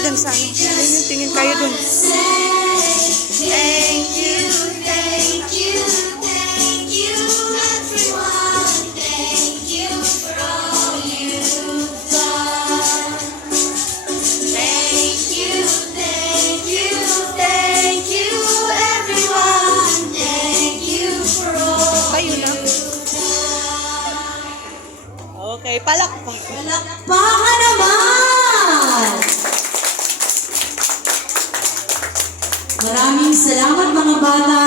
dun sa ano. Tingin kayo dun. Thank you, thank you, thank you, everyone. Thank you for all you've done. Thank you, thank you, thank you, everyone. Thank you for all Kayo na. Okay, palakpak. Palakpakan naman! Maraming salamat mga bata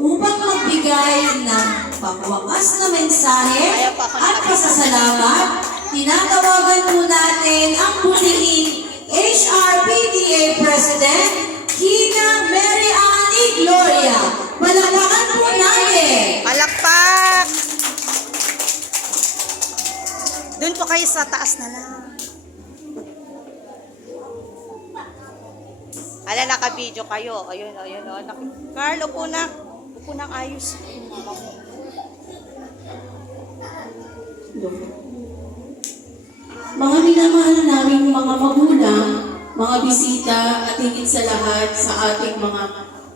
upang magbigay ng pangwakas na mensahe at pasasalamat. Tinatawagan po natin ang butihing HRPTA President Ginang Mary Ann Gloria. Palakpakan po natin! Palakpak! Doon po kayo sa taas na lang. Ala, naka-video kayo. Ayun, ayun, oh. Carl, upo na. Upo na ayos. Mga minamahal naming mga magulang, mga bisita at higit sa lahat sa ating mga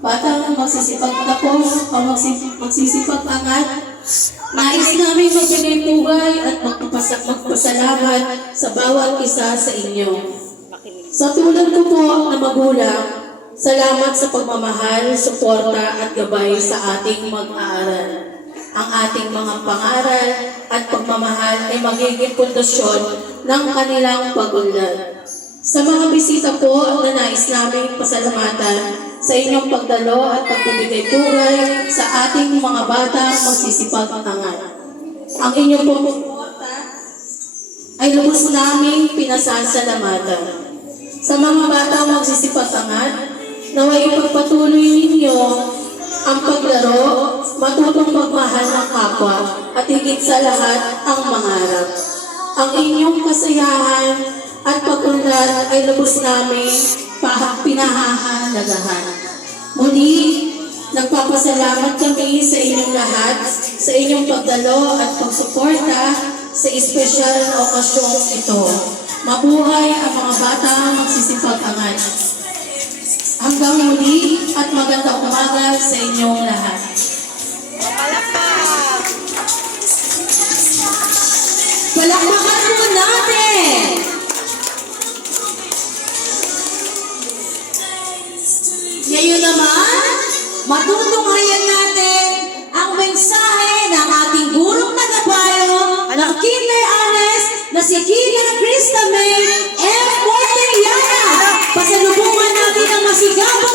batang magsisipag-tapos o magsisipag-angat, nais namin magbigay buhay at magpasalamat sa bawat isa sa inyo. Sa tulad ko po na magulang, salamat sa pagmamahal, suporta at gabay sa ating mag-aaral. Ang ating mga pangaral at pagmamahal ay magiging pundasyon ng kanilang pag-unlad. Sa mga bisita po ang nais namin pasalamatan sa inyong pagdalo at pagbibigay buhay sa ating mga bata magsisipag-angat. Ang inyong pumuporta ay lubos naming pinasasalamatan. Sa mga bata magsisipag-angat, naway ipagpatuloy ninyo ang paglaro, matutong magmahal ng kapwa, at higit sa lahat ang mangarap. Ang inyong kasayahan at pag-unlad ay lubos namin pinahahalagahan. Muli, nagpapasalamat kami sa inyong lahat, sa inyong pagdalo at pagsuporta sa espesyal na okasyong ito. Mabuhay ang mga bata magsisipag-angat. Hanggang muli at magandang umaga sa inyong lahat. Palakpak! Palakpakan po natin! Ngayon naman, matutunghayan natin ang mensahe ng ating gurong tagapayo ng Kinder Anes na si Gina Krista May F. Montellana. Pasalubungan natin ang masigabang